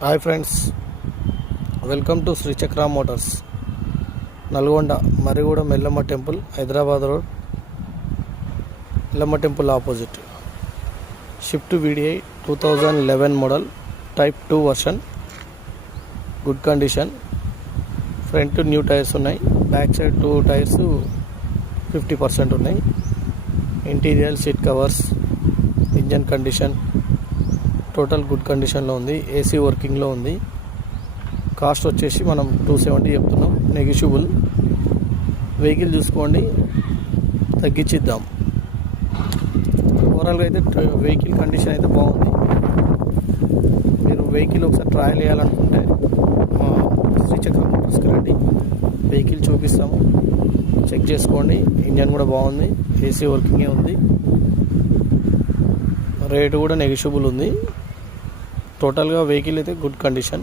Hi friends, welcome to Shri Chakra motors, Nalgonda Marigudem Yellamma temple, Hyderabad road, Yellamma temple opposite. Swift VDI 2011 model, type 2 version, good condition. Front new tyres ఉన్నాయి, back side 2 tyres 50% ఉన్నాయి. Interior seat covers, engine condition total good కండిషన్లో ఉంది. AC వర్కింగ్లో ఉంది. Cost వచ్చేసి మనం 270 చెప్తున్నాం, negotiable. Vehicle చూసుకోండి, తగ్గించిద్దాం. ఓవరాల్గా అయితే వెహికల్ కండిషన్ అయితే బాగుంది. మీరు వెహికల్ ఒకసారి ట్రయల్ వేయాలనుకుంటే మా శ్రీచక్ర మోటార్స్కి రండి, వెహికల్ చూపిస్తాము, చెక్ చేసుకోండి. ఇంజన్ కూడా బాగుంది, AC వర్కింగే ఉంది. రేటు కూడా నెగిషియబుల్ ఉంది. టోటల్గా వెహికల్ అయితే గుడ్ కండిషన్.